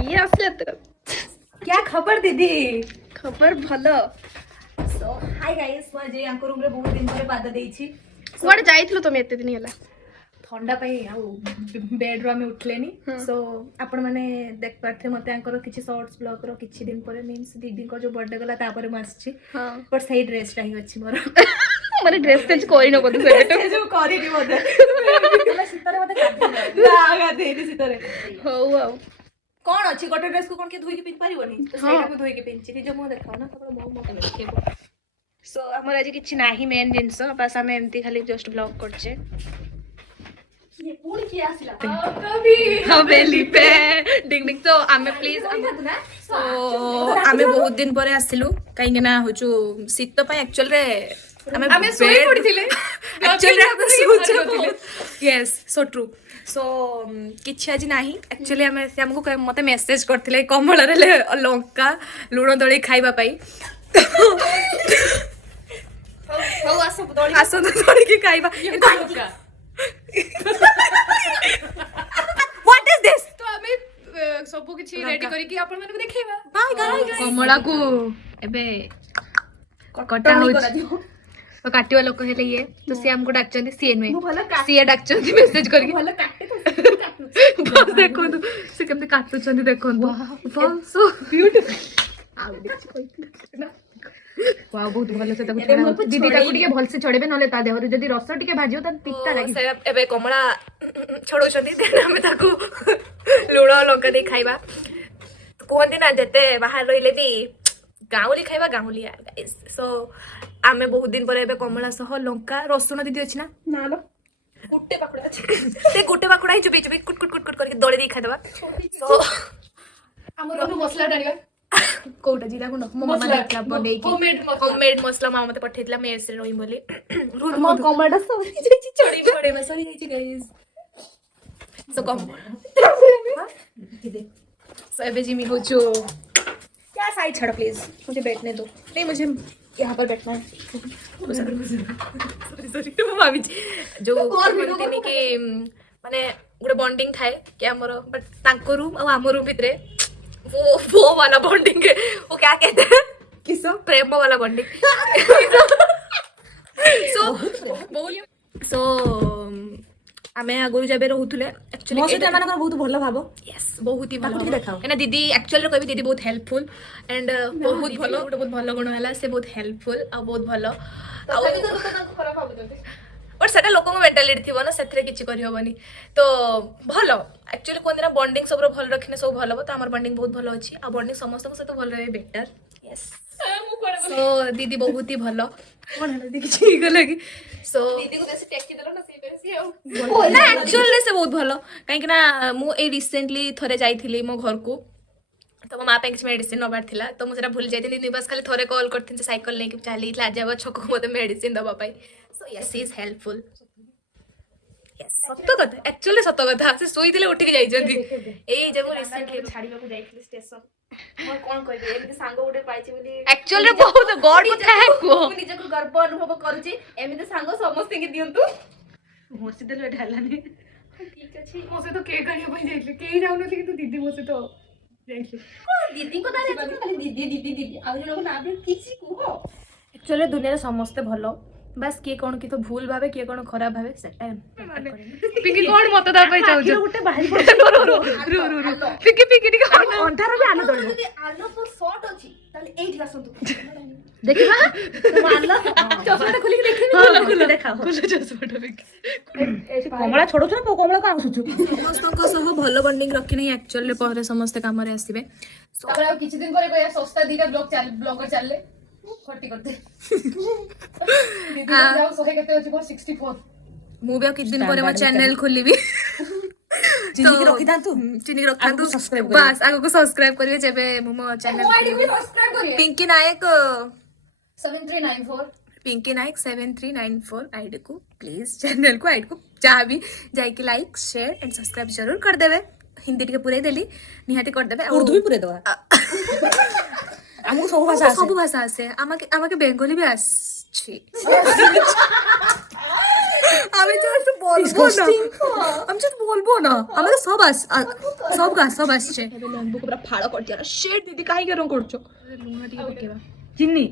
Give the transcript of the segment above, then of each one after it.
ये असले तो क्या खबर दीदी खबर भलो सो हाय गाइस ମୁଁ ଆଜି ୟାଙ୍କ ରୁମ୍ ରେ ବହୁତ ଦିନ ପରେ ପାଦ ଦେଇଛି କୁଆଡେ ଯାଇଥିଲ ତମେ ଏତେ ଦିନ ହେଲା ଥଣ୍ଡା ପାଇଁ ଆଉ ବେଡ୍ ରୁ ଆମେ ଉଠିଲେନି ସୋ ଆପଣ ମାନେ ଦେଖି ପାରୁଥିବେ ମତେ ୟାଙ୍କର କିଛି ସର୍ଟସ୍ ବ୍ଲଗ ର କିଛି ଦିନ ପରେ ମିନ୍ସ ଦିଦିଙ୍କ ଯୋଉ ବर्थडे ଗଲା ତାପରେ ମୁଁ ଆସିଛି ବଟ୍ ସେଇ ଡ୍ରେସ୍ ଟା ହିଁ ଅଛି ମୋର ମାନେ ଡ୍ରେସ୍ ଚେଞ୍ଜ କରିନ ବୋଧେ ସେଟା ଯୋଉ କରିନି ବୋଧେ ଆମେ ଶୀତରେ ମତେ ଗାଧେଇନି ଶୀତରେ ହଉ ଆଉ କଣ ଅଛି ଗୋଟେ ଡ୍ରେସ୍ କୁ କଣ କିଏ ଧୋଇକି ପିନ୍ଧି ପାରିବନି ତ ସେଇଟାକୁ ଧୋଇକି ପିନ୍ଧିଛି ନିଜ ମୁହଁ ଦେଖାଅ ନା ତାପରେ ମୋ ମୁହଁ ଦେଖେଇବ ସୋ ଆମର ଆଜି କିଛି ନାହିଁ ମେନ୍ ଜିନିଷ ବାସ୍ ଆମେ ଏମିତି ଖାଲି ଜଷ୍ଟ ବ୍ଲଗ କରୁଛେ ପୁଣି କିଏ ଆସିଲା हवेली पे डिंग डिंग तो आमे प्लीज सो आमे बहुत दिन परे आसिलु काहेकि ना होचु शीत पय एक्चुअल रे आमे सोई पडिथिले एक्चुअल रे आमे सोचले यस सो ट्रू सो किछि आज नाही एक्चुअली आमे से हमको मते मेसेज करथिले कमला रे लंका लुण दळी खाइबा पई हो आसो दळी की खाइबा व्हाट इज दिस तो आमे सब किछि रेडी करी कि आपण मानको देखेबा कमला को एबे कटा हो तो काटिवा लोक हेले ये तो सी हमको डाकचंदी सी नुए सी डाकचंदी मेसेज करके भलो काटे बस देखो तो से केमते काटुचंदी देखो तो सो ब्यूटीफुल आ देखि कोइ वाओ बहुत भलो से ताको दीदी ताको टिके भल से छड़ेबे नले ता देहरे जदी रस टिके भाजियो त पित्ता लागी से एबे कमला छड़ोचंदी देन हमें ताको लुण लंका दे खाइबा कोहंदी ना जते बाहर रहिले भी गाउली खाइबा गाउली गाइस सो आमे बहुत दिन पर एबे कमला सह लंका रसुन दीदी अछि ना ना लो गुट्टे पकड़ा अछि ते गुट्टे पकड़ा ही चुपी चुपी कुट कुट कुट कुट करके दळे दे खाइ देबा सो हमर मसला डालिबा कोटा जिला को मो मामा देखला बनै की होममेड मसला मामा मते पठेतला मेस रे रोई बोली मो कमलाटा सब चढ़ी पड़े बस सॉरी गाइस गाइस सो कम सो एबे जिमी हो जो क्या साइड छोड़ प्लीज मुझे बैठने दो नहीं मुझे यहाँ पर बैठना है सॉरी तो भाभी जो कहते कि माने गोटे बॉन्डिंग थाए कि हमर बट तांको रूम और आम रूम भितरे वो वाला बॉन्डिंग है वो क्या कहते हैं किसो प्रेम वाला बॉन्डिंग सो आमे आगुरु जबे रहउथुले एक्चुअली मो से मानकर बहुत भलो भाबो यस बहुत ही भलो देखाओ एना दीदी एक्चुअली कहबी दीदी बहुत हेल्पफुल एंड बहुत भलो बहुत भलो गुण हला से बहुत हेल्पफुल आ बहुत भलो और सेटा लोकंग मेंटालिटी थिबो ना सेथरे किछि करि होबनी तो भलो एक्चुअली कोन दिना बॉन्डिंग सब भलो रखिने सब भलो तो हमर बॉन्डिंग बहुत भलो अछि आ बॉन्डिंग समस्त से तो भलो रहे बेटर यस सो दीदी बहुत ही भलो कोन हला दीदी किछि गला कि सो दीदी को बेसी टेकी देलो ना से बेसी ना एक्चुअली से बहुत भलो काहे कि ना मु ए रिसेंटली थरे जाइथिली मो घर को तो मो माँ पे किसी मेडिसिन नबार थिला तो मुझे भूल जाती थी बस खाली थोड़े कॉल करती साइकिल नहीं चली आज अब छक मत मेडिसिन दबा पाई so yes is helpful yes सत कथा एक्चुअली सत कथा से सोई दिले उठी के जाइजंती एई जे मो रिसेंटली छाड़ीबा को जाइथिली स्टेशन मोर कोन कहबे एमिति सांग उडे पाइछि बोली एक्चुअली बहुत गॉड को थैंक को मु निजको गर्व अनुभव करूची एमिति सांग समस्त के दियंतु मोसी देलो ढालानी ठीक अछि मो से तो केक आनिया पई जाइले केही जाउन कि तू दीदी मो से तो जाइले दीदी को तारे खाली दीदी दीदी दीदी आ लोग ना भी किछि कुहो एक्चुअली दुनिया समस्त भलो बस किए कौन की तो भूल भावे किए कौन खराब भावे सेटा पिकी कोन मत दा पई चाउ जो गुटे बाहरी रो पिकी पिकी टिका अंधार भी आलो दळो যদি আলো তো শর্ট আছে তাহলে এইটি আসন্তু देखिबा মারলো চশমাটা খুলি দেখিবি খুলে দেখাও खुले चश्माटा पिकी कमला छोड़ो ना कमला का आसुछु समस्त सह भलो बॉन्डिंग रखिने एक्चुअली पहरे समस्त काम रे आसीबे तापर आ किछि दिन करे कोया सस्ता दीटा ब्लॉगर चलले खट्टी करते दीदी जाओ सोहे केते अछि 64 मु भी किछ दिन परे मो चैनल खोलिबी चिनी के रखी दांतु चिनी के रखा तू सब्सक्राइब बस आगो को सब्सक्राइब करिवे जेबे मो चैनल आईडी को सब्सक्राइब करिए पिंकी नायक 7394 पिंकी नायक 7394 आईडी को प्लीज चैनल को आईडी को जहाँ भी जाइके लाइक शेयर एंड सब्सक्राइब जरूर कर देवे हिंदी टिके पूरे देली निहाती कर देवे उर्दू भी पूरे दवा हमको सब भाषा आसे आमाके बेंगली भी आछि আমি জাস্ট বলবো না আমি জাস্ট বলবো না আমাকে সব আসছে ଏବେ ଲେମ୍ବୁକୁ ପୁରା ଫାଳ କରିଦିଅ शेट ଦିଦି କାହିଁକି ଏରকମ କରୁଛ ଲୁଣ ଟିକେ ପକେଇବା ଚିନି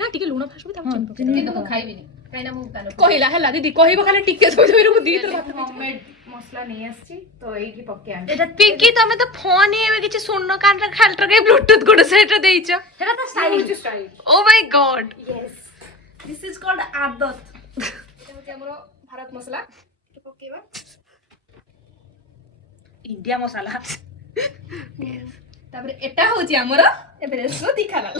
ନା ଟିକେ ଲୁଣ ଫାଷ୍ଟ ତାପରେ ଚିନି କିନ୍ତୁ ମୁଁ ଖାଇବିନି କାହିଁକିନା ମୁଁ ତାର କହିଲା ହେଲା ଦିଦି କହିବ ଖାଲି ଟିକେ ସମୟ ମୁଁ ଦି ଥର ହୋମମେଡ୍ ମସଲା ନେଇ ଆସିଛି ତ ଏଇଠି ପକେଇବା এটা ପିଙ୍କି ତମେ ତ ଫୋନ ହିଁ ଏବେ କିଛି ଶୁଣନ କାନରେ ଖାଲିଟା କେ ବ୍ଲୁଟୁଥ ଗୋଟେ ସେଟା ଦେଇଛ ସେଟା ତ style oh my God yes this is called ଆଦତ এটা হচ্ছে ଆମର ଭାରତ ମସଲା ପକେଇବା इंडिया मसाला ତାପରେ ଏଟା ହଉଛି ଆମର ଏଭରେଷ୍ଟ ଦିଖାଲାଲ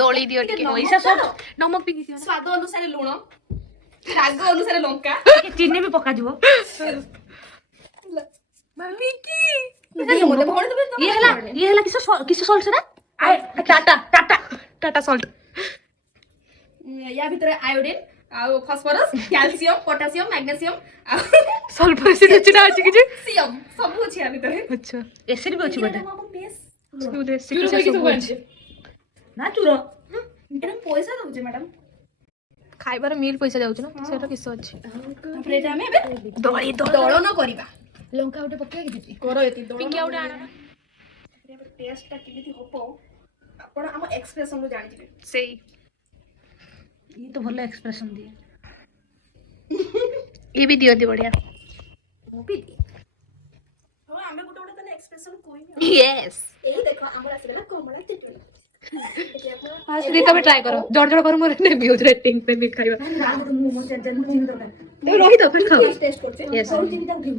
ଦଳି ଦିଅ ଟିକେ ପଇସା ସବୁ ନମକ ପିକି ଦିଅ ସ୍ୱାଦ ଅନୁସାରେ ଲୁଣ ରାଗ ଅନୁସାରେ ଲଙ୍କା ଟିକେ ଚିନି ବି ପକା ଯିବ ମାମି କି ମତେ ଭଣ ଦେବେ ये हला किस सॉल्ट से ना टाटा सॉल्ट ୟା ଭିତରେ ଆୟୋଡିନ ଆଉ ଫସ୍ଫରସ୍ କ୍ୟାଲସିୟମ ପଟାସିୟମ ମ୍ୟାଗ୍ନେସିୟମ ଆଉ सल्फर से चिना अछि कि ସିୟମ ସବୁ ଅଛି ୟା ଭିତରେ अच्छा एसिड भी अछि बटे ଚୁର ना चूरो ଏଟା ପଇସା ଦଉଛି ମ୍ୟାଡାମ ଖାଇବାର ମିଲ୍ ପଇସା ଯାଉଛି ନା ସେଟା କିସ ଅଛି ତାପରେ ଏଟା ଆମେ ଏବେ ଦଳି ଦଳନ କରିବା ଲଙ୍କା ଗୋଟେ ପକେଇକି ଦିଦି କର ଏତି ପିଙ୍କି ଆଉଟେ ଆଣ ଟେଷ୍ଟ ଟା କେମିତି ହବ ଆପଣ ଆମ ଏକ୍ସପ୍ରେସନ ରୁ ଜାଣିଯିବେ ସେଇ ये तो भलो एक्सप्रेशन दिए ये भी दियो दी बढ़िया ମୁଁ ବି ଦିଏ ହଁ ଆମେ ଗୋଟେ ଗୋଟେ ତାନେ ଏକ୍ସପ୍ରେସନ କହିନି यस ଏଇ ଦେଖ ଆମର ଆସିଗଲା କମଳା ଚଟଣି आज दी तबे ट्राई करो जोड़ जोड़ करू मोर ने म्यूज रेटिंग पे भी खाइबा ମୁଁ ମୋ ଚେଞ୍ଜ ମୁଁ ଚିନି ଦରକାର ए रही तो फिर खाओ टेस्ट करते Yes. और चिनी दाও दियो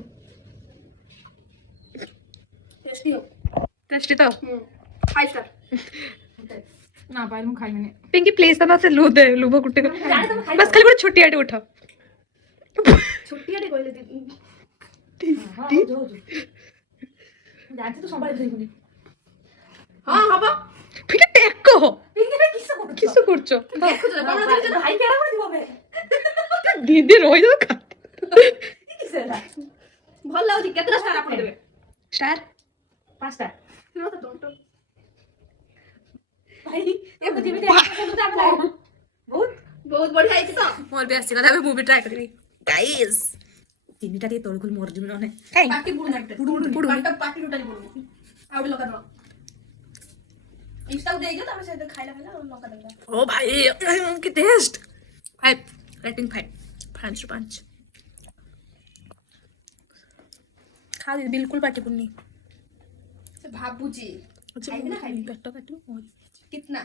टेस्टी हो टेस्टी तो 5 स्टार ना पाइल ମୁଁ ଖାଇବିନି पिंकी प्लीज तना से लू दे लूबो कुट्टे बस खाली गोटे छोटी आटे उठा ଛୋଟିଆ ଟେ କହିଲେ ଦିଦି ଜାଣିଛି ତୁ ସମ୍ଭାଳି ପାରିବୁନି ହଁ ହବ फिर टेको ପିଙ୍ଗିରେ କିସ କରୁଛ किस करछो ଦେଖୁଛ କଣ ଦେଖିଛ ଭାଇ କେଡା କରିବ ବେ दीदी रोई दो खा କିସ ହେଲା ଭଲ ଲାଗୁଛି କେତେଟା ଷ୍ଟାର ଆପଣ ଦେବେ स्टार 5 ଷ୍ଟାର ମତେ ଡୋଣ୍ଟ ଭାଇ ଏ ବୁଝି ବି ବହୁତ ବହୁତ ବଢିଆ ହେଇଛି ତ मोर भी आसी गला मैं भी ट्राई करबी गाइस तीनटा ଟିକେ ତଳକୁଲ मोर जिम नने काई ପାଟି ବୁଡୁ ନାଟେ ପାଟି ପାଟି ଟୋଟାଲି ବୁଡୁ ଆଉ ଗୋଟେ ଲଙ୍କା ଦବ ଇଷ୍ଟାକୁ ଦେଇଦିଅ ତାପରେ ସେ ଖାଇଲା ଲଙ୍କା ଦେବା ओ भाई की टेस्ट 5 रेटिंग 5 5 खा दे बिल्कुल पाटी पुन्नी से भाबुजी खाइबी ना खाइबी पेट काटू कितना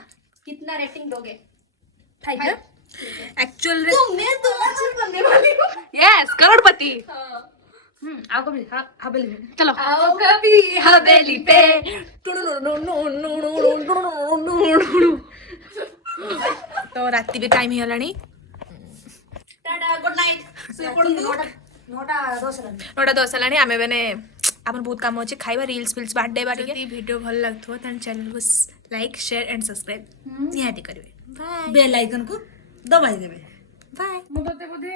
कितना रेटिंग दोगे 5 एक्चुअल मैं तो अच्छी बनने वाली हूँ यस करोड़पति ଆଉ କବି ହାବେଲି चलो आओ कभी हवेली पे तो राति भी टाइम ହେଇଗଲାଣି टाटा गुड नाइट सो पड़ू 9:10 ହେଲାଣି ଆମେ ମାନେ ଆମର ବହୁତ କାମ ଅଛି ଖାଇବା ରିଲ୍ସ ଫିଲ୍ସ ବାଡେଇବା ଟିକେ ଭିଡ଼ିଓ ଭଲ ଲାଗୁଥିବ ତାହେଲେ ଚ୍ୟାନେଲକୁ ଲାଇକ୍ ସେୟାର ଏଣ୍ଡ ସବସ୍କ୍ରାଇବ ନିହାତି କରିବେ ବାଏ बेल आइकन को दबाई देवे बाय ମୁଁ ତତେ ବୋଧେ